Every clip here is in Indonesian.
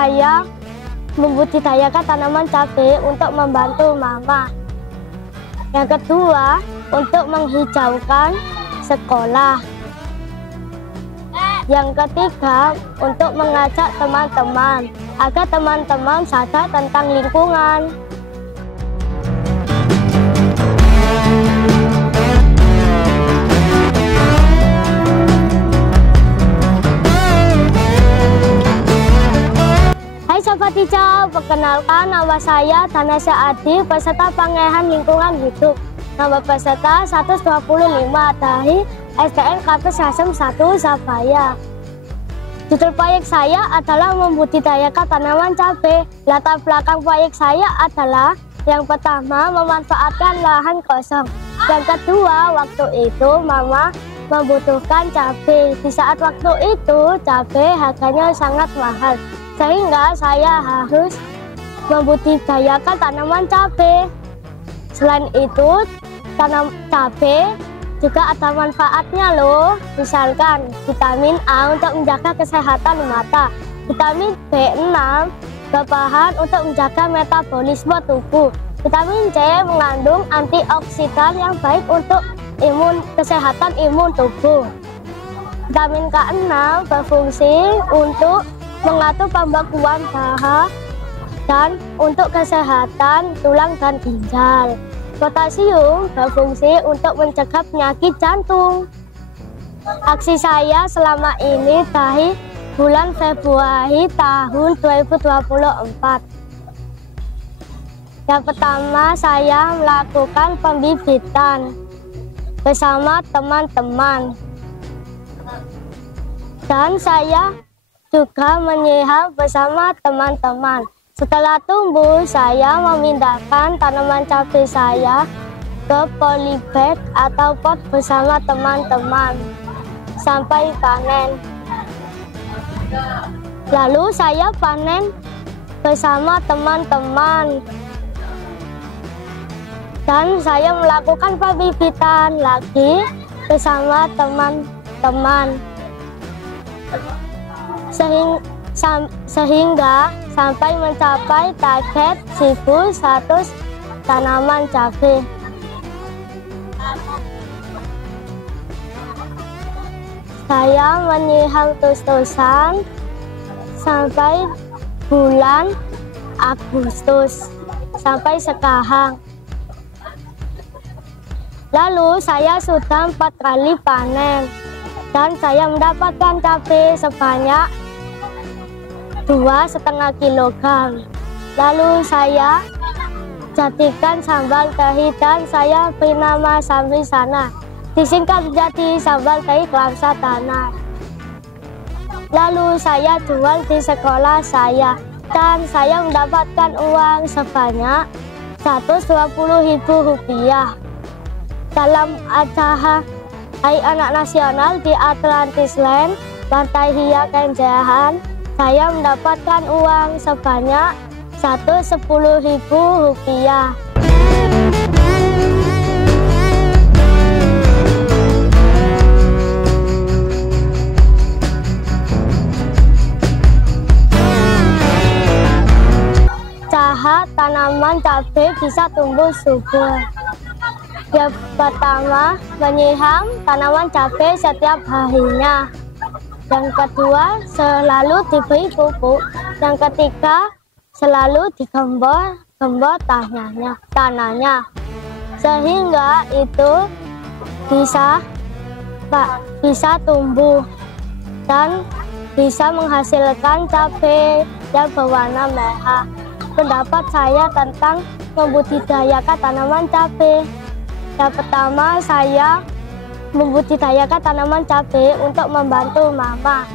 saya membudidayakan tanaman cabai untuk membantu mama. Yang kedua, untuk menghijaukan sekolah. Yang ketiga, untuk mengajak teman-teman agar teman-teman sadar tentang lingkungan. Sobat Hijau, perkenalkan nama saya Danasya Adi, peserta Pengalihan Lingkungan Hidup. Nama peserta 125 dari SDN Kampus Lasem 1 Surabaya. Judul proyek saya adalah membudidayakan tanaman cabai. Latar belakang proyek saya adalah yang pertama, memanfaatkan lahan kosong. Yang kedua, waktu itu mama membutuhkan cabai. Di saat waktu itu cabai harganya sangat mahal, sehingga saya harus membudidayakan tanaman cabai. Selain itu, tanam cabai juga ada manfaatnya loh. Misalkan vitamin A untuk menjaga kesehatan mata, vitamin B6 berbahan untuk menjaga metabolisme tubuh, vitamin C mengandung antioksidan yang baik untuk kesehatan imun tubuh, vitamin K6 berfungsi untuk mengatur pembekuan darah dan untuk kesehatan tulang dan ginjal. Potasium berfungsi untuk mencegah penyakit jantung. Aksi saya selama ini dari bulan Februari tahun 2024. Yang pertama, saya melakukan pembibitan bersama teman-teman. Dan saya juga menyiram bersama teman-teman. Setelah tumbuh, saya memindahkan tanaman cabai saya ke polybag atau pot bersama teman-teman sampai panen. Lalu saya panen bersama teman-teman. Dan saya melakukan pembibitan lagi bersama teman-teman. Sehingga sampai mencapai target 1.100 tanaman cabai. Saya menyiram terus-terusan sampai bulan Agustus sampai sekarang. Lalu saya sudah 4 kali panen dan saya mendapatkan cabai sebanyak 2,5 kilogram. Lalu saya jadikan sambal tahi dan saya beri nama Sambrisana, disingkat menjadi sambal tahi Kelamsadana. Lalu saya jual di sekolah saya dan saya mendapatkan uang sebanyak Rp120.000 dalam acara Hari Anak Nasional di Atlantisland, Pantai Hiya Kenjeran. Saya mendapatkan uang sebanyak Rp110.000. Cara tanaman cabai bisa tumbuh subur. Yang pertama, menyiram tanaman cabai setiap harinya. Yang kedua, selalu diberi pupuk. Yang ketiga, selalu digembor tanahnya, sehingga itu bisa tumbuh dan bisa menghasilkan cabai yang berwarna merah. Pendapat saya tentang membudidayakan tanaman cabai. Yang pertama, saya membudidayakan tanaman cabai untuk membantu mama.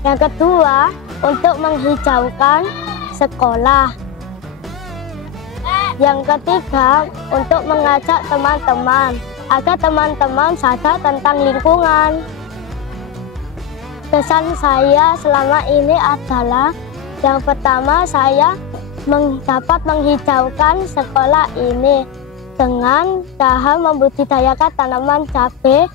Yang kedua, untuk menghijaukan sekolah. Yang ketiga, untuk mengajak teman-teman agar teman-teman sadar tentang lingkungan. Kesan saya selama ini adalah yang pertama, saya dapat menghijaukan sekolah ini dengan cara membudidayakan tanaman cabai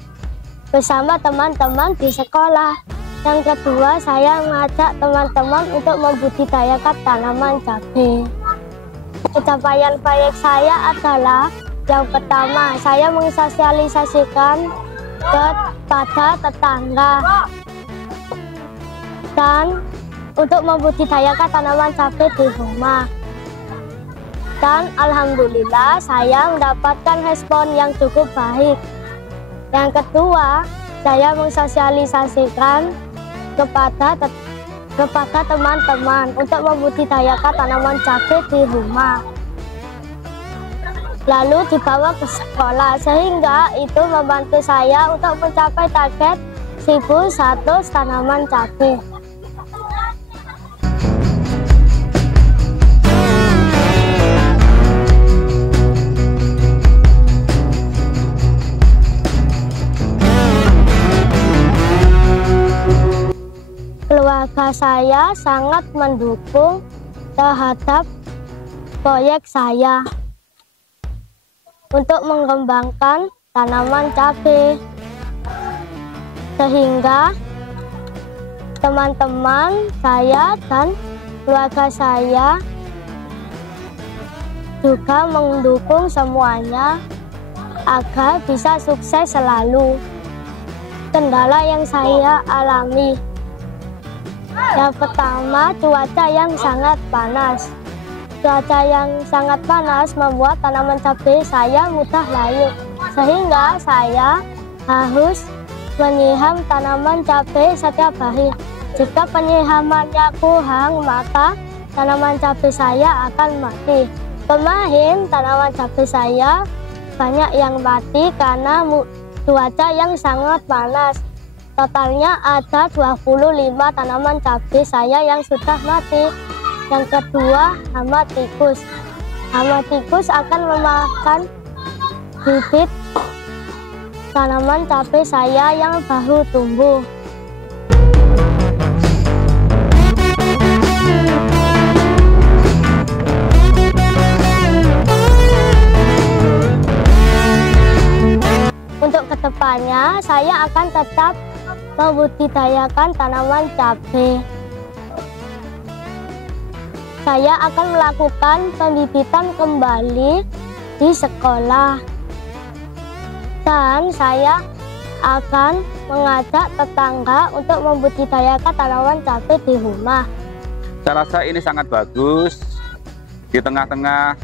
bersama teman-teman di sekolah. Yang kedua, saya mengajak teman-teman untuk membudidayakan tanaman cabai. Pencapaian proyek saya adalah yang pertama, saya mensosialisasikan kepada tetangga dan untuk membudidayakan tanaman cabai di rumah. Dan alhamdulillah saya mendapatkan respon yang cukup baik. Yang kedua, saya mensosialisasikan kepada teman-teman untuk membudidayakan tanaman cabai di rumah. Lalu dibawa ke sekolah, sehingga itu membantu saya untuk mencapai target 1.100 tanaman cabai. Keluarga saya sangat mendukung terhadap proyek saya untuk mengembangkan tanaman cabai, sehingga teman-teman saya dan keluarga saya juga mendukung semuanya agar bisa sukses selalu. Kendala yang saya alami, yang pertama, cuaca yang sangat panas. Cuaca yang sangat panas membuat tanaman cabai saya mudah layu, sehingga saya harus menyiram tanaman cabai setiap hari. Jika penyiramannya kurang, maka tanaman cabai saya akan mati. Kemarin tanaman cabai saya banyak yang mati karena cuaca yang sangat panas. Totalnya ada 25 tanaman cabai saya yang sudah mati. Yang kedua, hama tikus. Hama tikus akan memakan bibit tanaman cabai saya yang baru tumbuh. Untuk kedepannya, saya akan tetap membudidayakan tanaman cabai. Saya akan melakukan pembibitan kembali di sekolah, dan saya akan mengajak tetangga untuk membudidayakan tanaman cabai di rumah. Saya rasa ini sangat bagus di tengah-tengah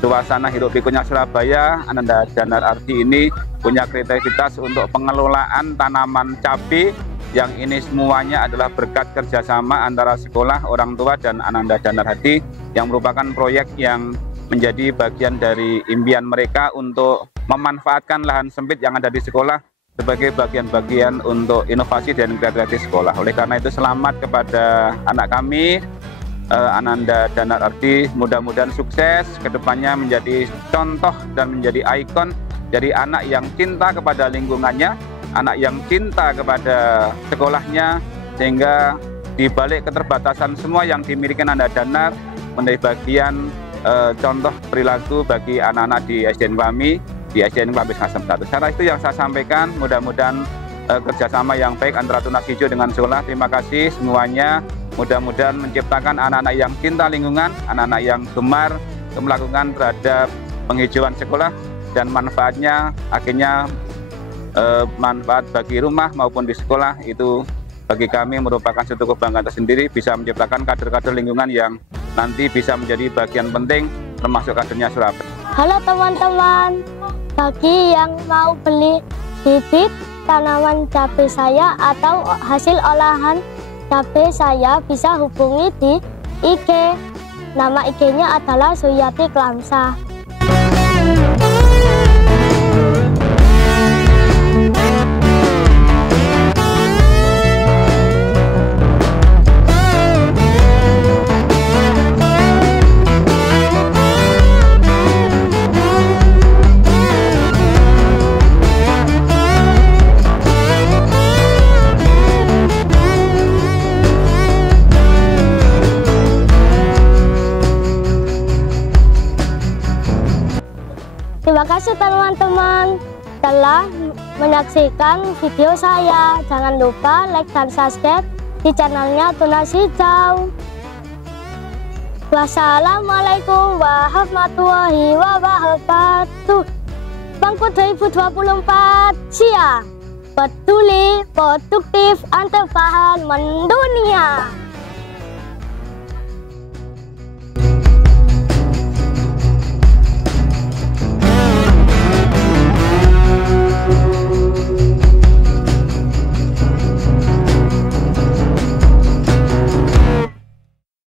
suasana hiruk pikuknya Surabaya. Ananda Danar Ardi ini punya kreativitas untuk pengelolaan tanaman cabai, yang ini semuanya adalah berkat kerjasama antara sekolah, orang tua, dan Ananda Danar Ardi, yang merupakan proyek yang menjadi bagian dari impian mereka untuk memanfaatkan lahan sempit yang ada di sekolah sebagai bagian-bagian untuk inovasi dan kreativitas sekolah. Oleh karena itu, selamat kepada anak kami, Ananda Danar Ardi. Mudah-mudahan sukses, kedepannya menjadi contoh dan menjadi ikon dari anak yang cinta kepada lingkungannya, anak yang cinta kepada sekolahnya, sehingga di balik keterbatasan semua yang dimiliki Ananda Danar menjadi bagian contoh perilaku bagi anak-anak di SDN kami, di SDN Klambis Ngasem 1. Secara itu yang saya sampaikan, mudah-mudahan kerjasama yang baik antara Tunas Hijau dengan sekolah. Terima kasih semuanya. Mudah-mudahan menciptakan anak-anak yang cinta lingkungan, anak-anak yang gemar melakukan terhadap penghijauan sekolah, dan manfaatnya akhirnya manfaat bagi rumah maupun di sekolah. Itu bagi kami merupakan suatu kebanggaan tersendiri, bisa menciptakan kader-kader lingkungan yang nanti bisa menjadi bagian penting termasuk kadernya Surabaya. Halo teman-teman, bagi yang mau beli bibit tanaman cabai saya atau hasil olahan cabai saya, bisa hubungi di IG. Nama IG-nya adalah Suyati Klamsa. menyaksikan video saya. Jangan lupa like dan subscribe di channelnya Tunas Hijau. Wassalamualaikum warahmatullahi wabarakatuh. Bangku 2024 Sia peduli, produktif, antar mendunia.